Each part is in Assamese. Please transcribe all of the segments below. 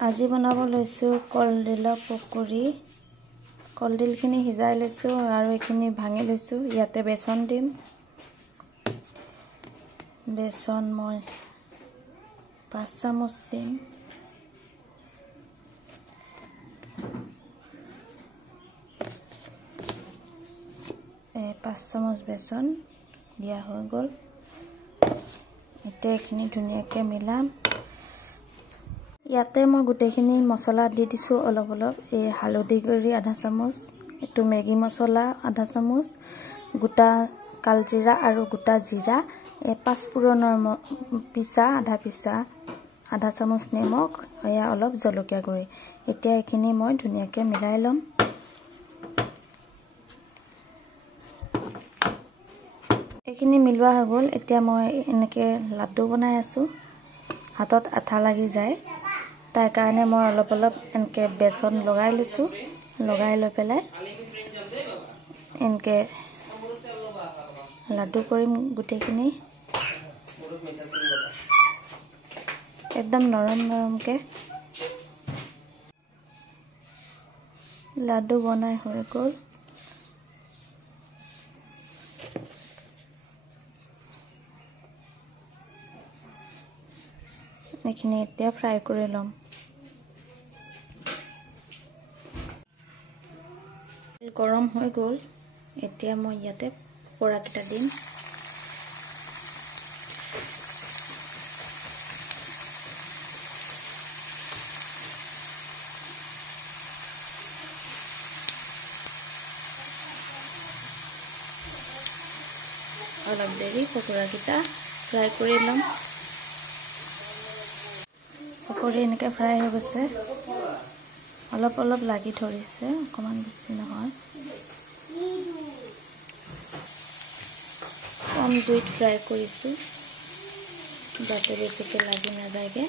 আজি বনাব লৈছো কলডিলৰ পকৰি। কলডিলখিনি সিজাই লৈছো আৰু এইখিনি ভাঙি লৈছো। ইয়াতে বেসন দিম। বেসন মই 5 চামুচ দিম। এই 5 চামুচ বেসন দিয়া হৈ গ'ল। এতিয়া এইখিনি ধুনীয়াকৈ মিলাম। ইয়াতে মই গোটেইখিনি মছলা দি দিছো অলপ অলপ। এই হালধি গুড়ি আধা চামুচ, এইটো মেগী মছলা আধা চামুচ, গোটা কালজিৰা আৰু গোটা জিৰা, এই পাঁচফোৰণৰ পিছা আধা চামুচ নিমখ, এয়া অলপ জলকীয়া গুড়ি। এতিয়া এইখিনি মই ধুনীয়াকৈ মিলাই ল'ম। এইখিনি মিলোৱা হৈ গ'ল। এতিয়া মই এনেকৈ লাড্ডু বনাই আছো। হাতত আঠা লাগি যায়, তাৰ কাৰণে মই অলপ অলপ এনেকৈ বেসন লগাই লৈছো। লগাই লৈ পেলাই এনেকৈ লাড্ডু কৰিম গোটেইখিনি। একদম নৰম নৰমকৈ লাড্ডু বনাই হৈ গ'ল। এইখিনি এতিয়া ফ্ৰাই কৰি ল'ম। গৰম হৈ গ'ল। এতিয়া মই ইয়াতে পকৰাকেইটা দিম। অলপ দেৰি পকৰাকেইটা ফ্ৰাই কৰি ল'ম। পকৰি এনেকৈ ফ্ৰাই হৈ গৈছে। অলপ অলপ লাগি ধৰিছে, অকণমান বেছি নহয়। কম জুইত ফ্ৰাই কৰিছোঁ যাতে বেছিকৈ লাগি নাযায়গৈ।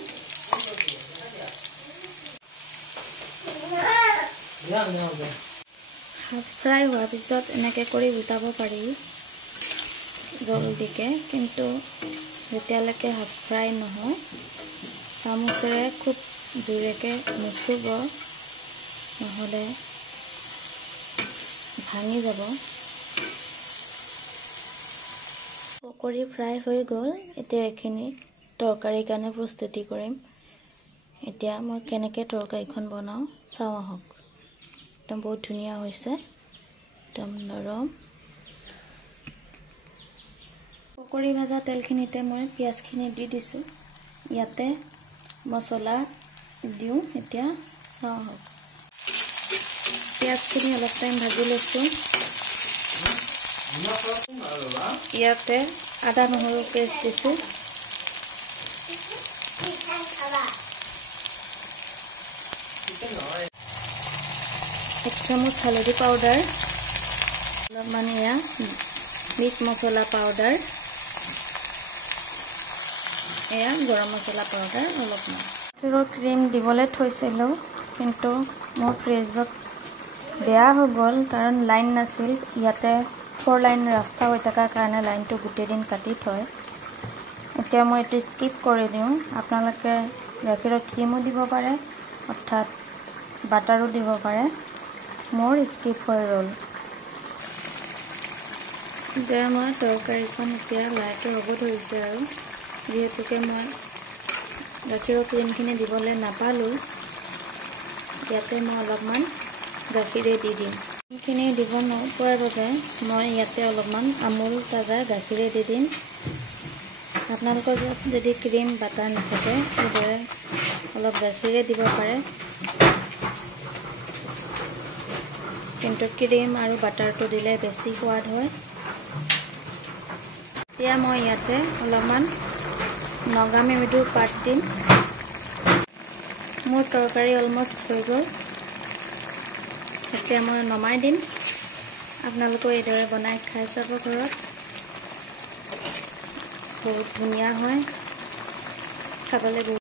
হাফ ফ্ৰাই হোৱাৰ পিছত এনেকৈ কৰি উল্টাব পাৰি জলদিকে, কিন্তু যেতিয়ালৈকে হাফ ফ্ৰাই নহয় চামুচেৰে খুব জোৰেকৈ নুচুব, নহ'লে ভাঙি যাব। পকৰি ফ্ৰাই হৈ গ'ল। এতিয়া এইখিনি তৰকাৰীৰ কাৰণে প্ৰস্তুতি কৰিম। এতিয়া মই কেনেকৈ তৰকাৰীখন বনাওঁ চাওঁ আহক। একদম বহুত ধুনীয়া হৈছে, একদম নৰম। পকৰি ভাজা তেলখিনিতে মই পিঁয়াজখিনি দি দিছোঁ। ইয়াতে মছলা দিওঁ। এতিয়া চাওঁ আহক। পিঁয়াজখিনি অলপ টাইম ভাজি লৈছোঁ। ইয়াতে আদা নহৰু পেষ্ট দিছোঁ। এক চামুচ হালধি পাউডাৰ, অলপমান এয়া মিট মছলা পাউডাৰ, এয়া গৰম মছলা পাউডাৰ অলপমান। গাখীৰৰ ক্ৰীম দিবলৈ থৈছিলোঁ, কিন্তু মোৰ ফ্ৰিজত বেয়া হৈ গ'ল কাৰণ লাইন নাছিল। ইয়াতে 4 লাইন ৰাস্তা হৈ থকাৰ কাৰণে লাইনটো গোটেই দিন কাটি থয়। এতিয়া মই এইটো স্কিপ কৰি দিওঁ। আপোনালোকে গাখীৰৰ ক্ৰীমো দিব পাৰে, অৰ্থাৎ বাটাৰো দিব পাৰে। মোৰ স্কিপ হৈ ৰ'ল। এতিয়া মই তৰকাৰীখন এতিয়া লাহেকৈ হ'ব ধৰিছে, আৰু যিহেতুকে মই গাখীৰৰ ক্ৰীমখিনি দিবলৈ নাপালোঁ, ইয়াতে মই অলপমান গাখীৰে দি দিম। এইখিনি দিব নপৰাৰ বাবে মই ইয়াতে অলপমান আমুল তাজা গাখীৰে দি দিম। আপোনালোকৰ যদি ক্ৰীম বাটাৰ নাথাকে তেতিয়াহ'লে অলপ গাখীৰে দিব পাৰে, কিন্তু ক্ৰীম আৰু বাটাৰটো দিলে বেছি সোৱাদ হয়। এতিয়া মই ইয়াতে অলপমান নগামেমিটোৰ পাত দিম। মোৰ তৰকাৰী অলমষ্ট হৈ গ'ল। এতিয়া মই নমাই দিম। আপোনালোকেও এইদৰে বনাই খাই চাব ঘৰত। বহুত ধুনীয়া হয়, খাবলৈ বহুত